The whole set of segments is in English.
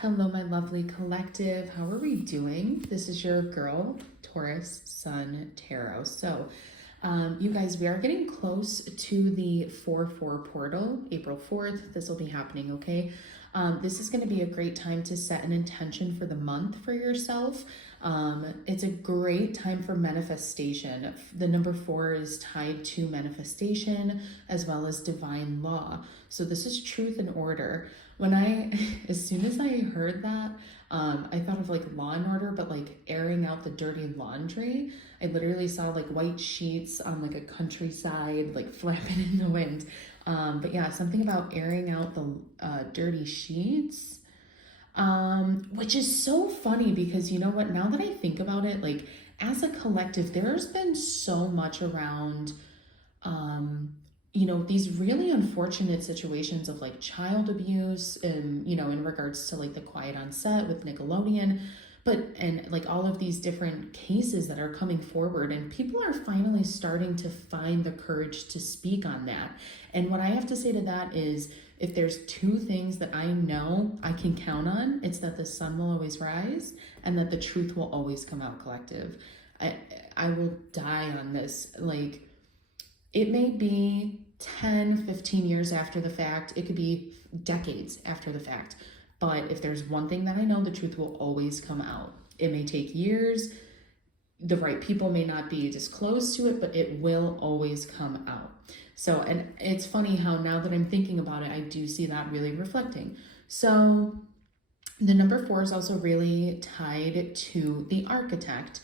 Hello, my lovely collective. How are we doing? This is your girl, Taurus Sun Tarot. So, you guys, we are getting close to the 4/4 portal, April 4th. This will be happening, okay? This is going to be a great time to set an intention for the month for yourself. It's a great time for manifestation. The number 4 is tied to manifestation as well as divine law. So this is truth and order. As soon as I heard that, I thought of like Law and Order, but like airing out the dirty laundry. I literally saw like white sheets on like a countryside, like flapping in the wind. But yeah, something about airing out the dirty sheets, which is so funny because you know what, now that I think about it, like as a collective, there's been so much around, these really unfortunate situations of like child abuse and, in regards to like the Quiet on Set with Nickelodeon, and like all of these different cases that are coming forward, and people are finally starting to find the courage to speak on that. And what I have to say to that is, if there's two things that I know I can count on, it's that the sun will always rise and that the truth will always come out, collective. I will die on this. Like, it may be 10, 15 years after the fact. It could be decades after the fact. But if there's one thing that I know, the truth will always come out. It may take years. The right people may not be disclosed to it, but it will always come out. So, and it's funny how now that I'm thinking about it, I do see that really reflecting. So the number 4 is also really tied to the architect.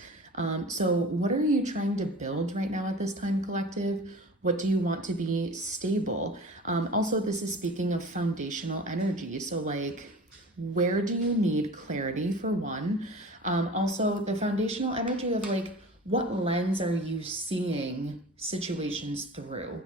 So what are you trying to build right now at this time, collective? What do you want to be stable? Also, this is speaking of foundational energy. So like, where do you need clarity for one? Also, the foundational energy of like, what lens are you seeing situations through?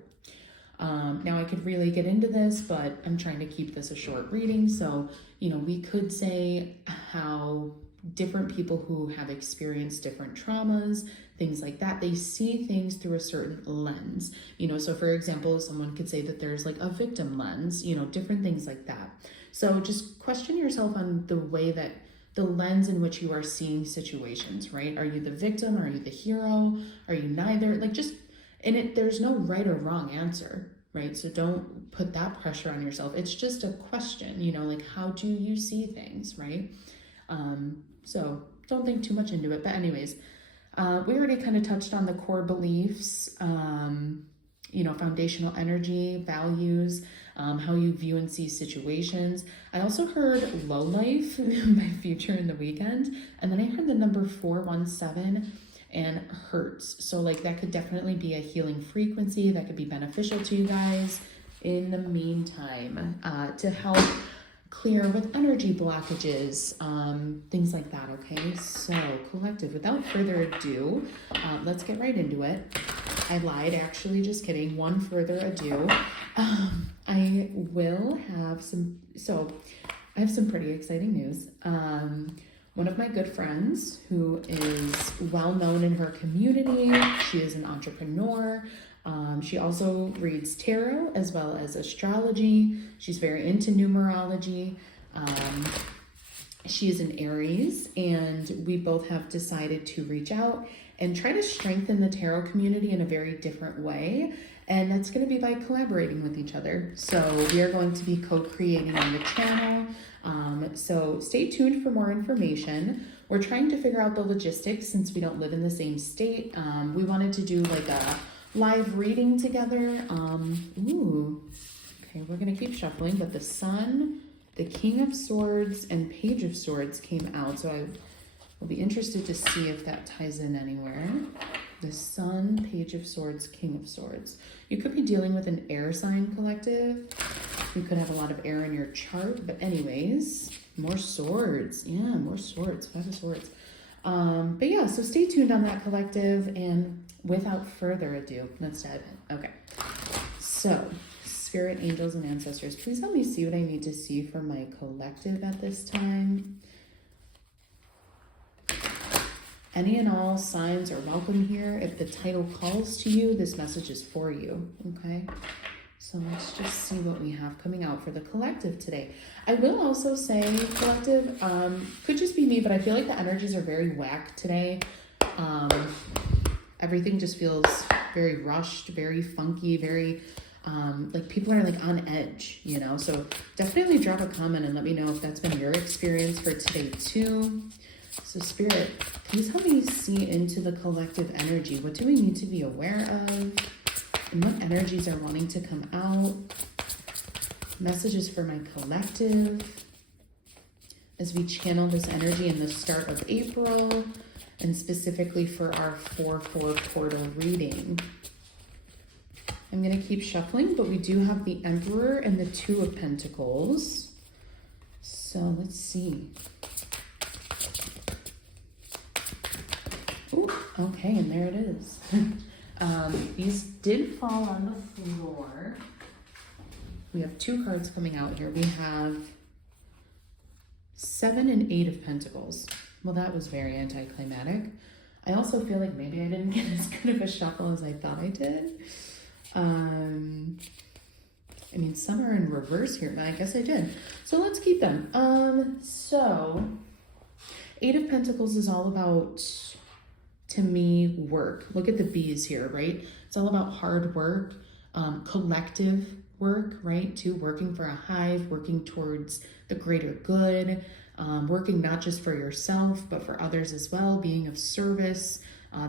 Now I could really get into this, but I'm trying to keep this a short reading. So, we could say how different people who have experienced different traumas, things like that, they see things through a certain lens. So for example, someone could say that there's like a victim lens, different things like that. So just question yourself on the way that the lens in which you are seeing situations, right? Are you the victim? Are you the hero? Are you neither? Like, just in it, there's no right or wrong answer, right? So don't put that pressure on yourself. It's just a question, like, how do you see things, right? So don't think too much into it. But anyways, we already kind of touched on the core beliefs, foundational energy, values, how you view and see situations. I also heard low life by Future in the Weekend. And then I heard the number 417 and hurts. So like that could definitely be a healing frequency that could be beneficial to you guys in the meantime, to help clear with energy blockages, things like that, okay? So collective, without further ado, let's get right into it. I lied, actually, just kidding. One further ado. I have some pretty exciting news. One of my good friends who is well known in her community, she is an entrepreneur. She also reads tarot as well as astrology. She's very into numerology. She is an Aries, and we both have decided to reach out and try to strengthen the tarot community in a very different way. And that's going to be by collaborating with each other. So we are going to be co-creating on the channel. So stay tuned for more information. We're trying to figure out the logistics since we don't live in the same state. We wanted to do like a live reading together. Okay, we're gonna keep shuffling, but the Sun, the King of Swords, and Page of Swords came out, so I will be interested to see if that ties in anywhere. The Sun, Page of Swords, King of Swords. You could be dealing with an air sign, collective. You could have a lot of air in your chart, but anyways, more swords. Yeah, more swords, 5 of Swords. But yeah, so stay tuned on that, collective, and without further ado, let's dive in. Okay, so spirit, angels, and ancestors, please help me see what I need to see for my collective at this time. Any and all signs are welcome here. If the title calls to you, this message is for you, okay? So let's just see what we have coming out for the collective today. I will also say, collective, could just be me, but I feel like the energies are very whack today. Everything just feels very rushed, very funky, very, like people are like on edge, you know? So definitely drop a comment and let me know if that's been your experience for today too. So Spirit, please help me see into the collective energy. What do we need to be aware of? And what energies are wanting to come out? Messages for my collective as we channel this energy in the start of April, and specifically for our 4/4 portal reading. I'm going to keep shuffling, but we do have the Emperor and the Two of Pentacles. So let's see. Ooh, okay, and there it is. These did fall on the floor. We have two cards coming out here. We have 7 and 8 of Pentacles. Well, that was very anticlimactic. I also feel like maybe I didn't get as good of a shuffle as I thought I did. I mean, some are in reverse here, but I guess I did. So let's keep them. So 8 of Pentacles is all about, to me, work. Look at the bees here, right? It's all about hard work, collective work, right? Too, working for a hive, working towards the greater good, working not just for yourself, but for others as well, being of service.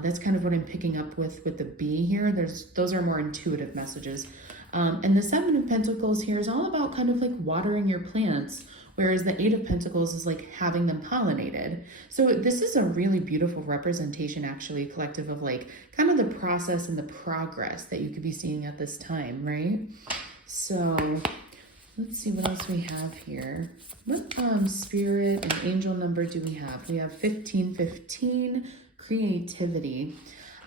That's kind of what I'm picking up with the bee here. Those are more intuitive messages. And the 7 of Pentacles here is all about kind of like watering your plants, whereas the 8 of Pentacles is like having them pollinated. So this is a really beautiful representation, actually, collective, of like kind of the process and the progress that you could be seeing at this time, right? So let's see what else we have here. What spirit and angel number do we have? We have 1515, creativity.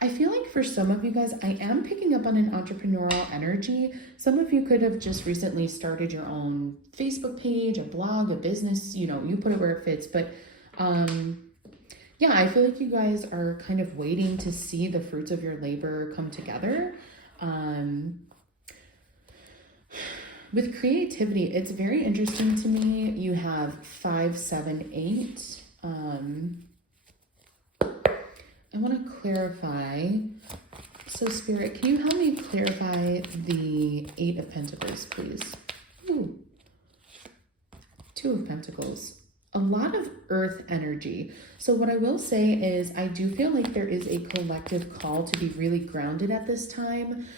I feel like for some of you guys, I am picking up on an entrepreneurial energy. Some of you could have just recently started your own Facebook page, a blog, a business, you know, you put it where it fits. But yeah, I feel like you guys are kind of waiting to see the fruits of your labor come together. With creativity, it's very interesting to me. You have 5, 7, 8. I want to clarify. So Spirit, can you help me clarify the 8 of Pentacles, please? Ooh. 2 of Pentacles. A lot of earth energy. So what I will say is I do feel like there is a collective call to be really grounded at this time,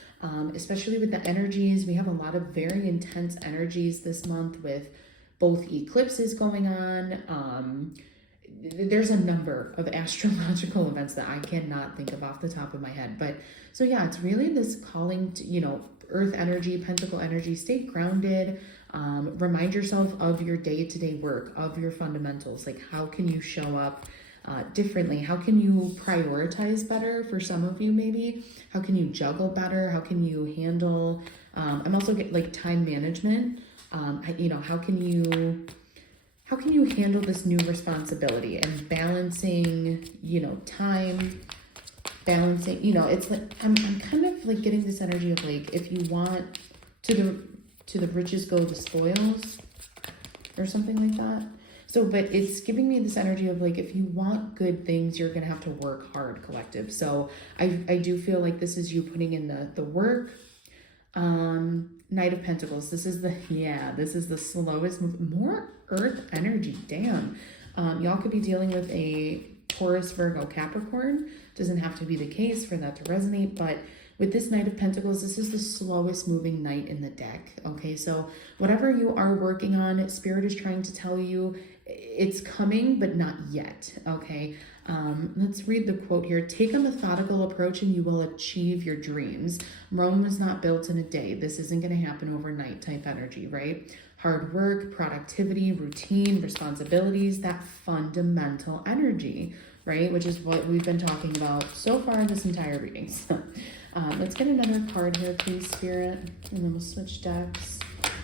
especially with the energies. We have a lot of very intense energies this month with both eclipses going on. There's a number of astrological events that I cannot think of off the top of my head. But so yeah, it's really this calling to, you know, earth energy, pentacle energy, stay grounded. Remind yourself of your day-to-day work, of your fundamentals. Like, how can you show up differently? How can you prioritize better for some of you, maybe? How can you juggle better? How can you handle, I'm also getting like time management. You know, how can you handle this new responsibility and balancing, you know, time, balancing, you know, it's like, I'm kind of like getting this energy of like, if you want to the riches go the spoils or something like that. So, but it's giving me this energy of like, if you want good things, you're going to have to work hard, collective. So I do feel like this is you putting in the work. Knight of Pentacles. This is the slowest move, more earth energy. Damn. Y'all could be dealing with a Taurus, Virgo, Capricorn. Doesn't have to be the case for that to resonate, but with this Knight of Pentacles, this is the slowest moving knight in the deck. Okay, so whatever you are working on, Spirit is trying to tell you it's coming, but not yet. Okay, let's read the quote here. Take a methodical approach and you will achieve your dreams. Rome was not built in a day. This isn't going to happen overnight type energy, right? Hard work, productivity, routine, responsibilities, that fundamental energy, right? Which is what we've been talking about so far in this entire reading. So, let's get another card here, please, Spirit. And then we'll switch decks.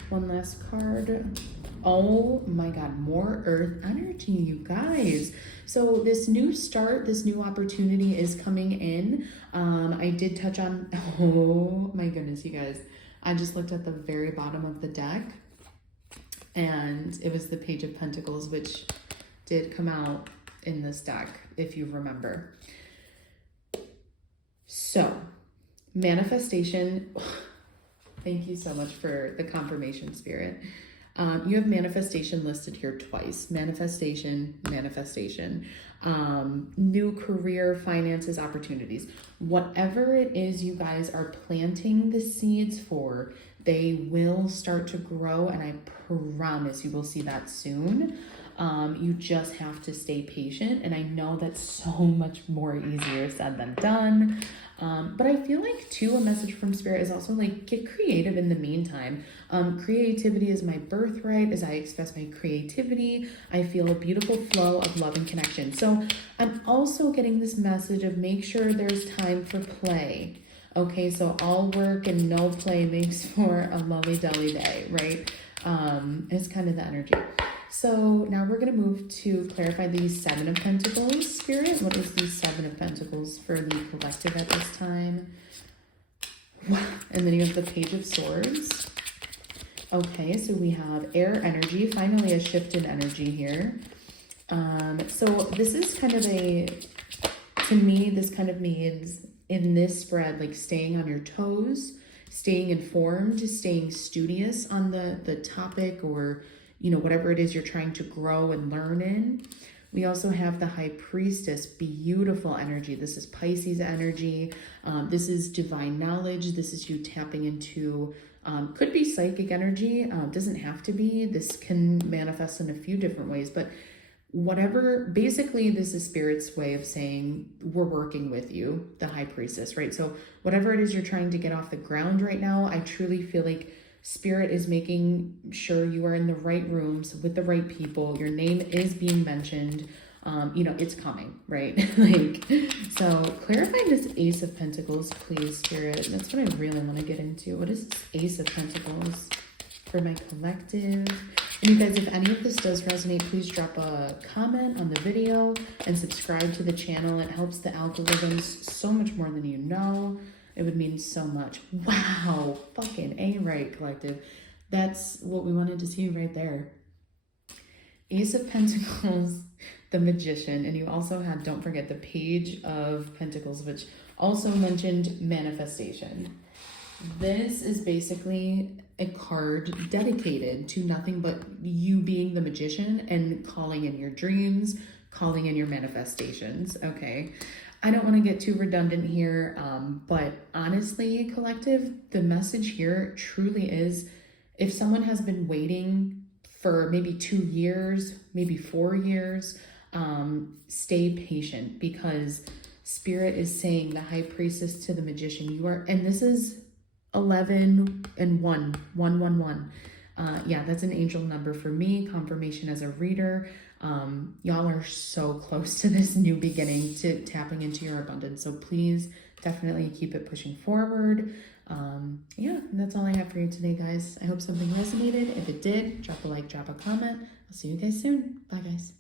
One last card. Oh my God, more earth energy, you guys. So this new start, this new opportunity is coming in. I did touch on, oh my goodness, you guys. I just looked at the very bottom of the deck, and it was the Page of Pentacles, which did come out in this deck, if you remember. So, manifestation. Thank you so much for the confirmation, Spirit. You have manifestation listed here twice. Manifestation, manifestation. New career, finances, opportunities. Whatever it is you guys are planting the seeds for, they will start to grow, and I promise you will see that soon. You just have to stay patient, and I know that's so much more easier said than done. But I feel like too, a message from Spirit is also like, get creative in the meantime. Creativity is my birthright. As I express my creativity, I feel a beautiful flow of love and connection. So I'm also getting this message of make sure there's time for play. Okay, so all work and no play makes for a lovey-dovey day, right? It's kind of the energy. So now we're going to move to clarify the Seven of Pentacles, Spirit. What is the Seven of Pentacles for the collective at this time? And then you have the Page of Swords. Okay, so we have air energy. Finally, a shift in energy here. So this is kind of to me, this kind of means in this spread, like staying on your toes, staying informed, staying studious on the topic, or whatever it is you're trying to grow and learn in. We also have the High Priestess, beautiful energy. This is Pisces energy. This is divine knowledge. This is you tapping into, could be psychic energy. Doesn't have to be. This can manifest in a few different ways, but whatever, basically this is Spirit's way of saying we're working with you, the High Priestess, right? So whatever it is you're trying to get off the ground right now, I truly feel like Spirit is making sure you are in the right rooms with the right people. Your name is being mentioned. It's coming, right? So clarifying this Ace of Pentacles, please, Spirit. That's what I really want to get into. What is this Ace of Pentacles for my collective? And you guys, if any of this does resonate, please drop a comment on the video and subscribe to the channel. It helps the algorithms so much more than you know. It would mean so much. Wow, fucking A-right, collective. That's what we wanted to see right there. Ace of Pentacles, the Magician, and you also had, don't forget, the Page of Pentacles, which also mentioned manifestation. This is basically a card dedicated to nothing but you being the magician and calling in your dreams, calling in your manifestations, okay? I don't want to get too redundant here, but honestly, collective, the message here truly is, if someone has been waiting for maybe 2 years, maybe 4 years, stay patient, because Spirit is saying, the High Priestess to the Magician, you are, and this is 11 and 1, 111. Yeah, that's an angel number for me, confirmation as a reader. Y'all are so close to this new beginning, to tapping into your abundance. So please definitely keep it pushing forward. Yeah, that's all I have for you today, guys. I hope something resonated. If it did, drop a like, drop a comment. I'll see you guys soon. Bye, guys.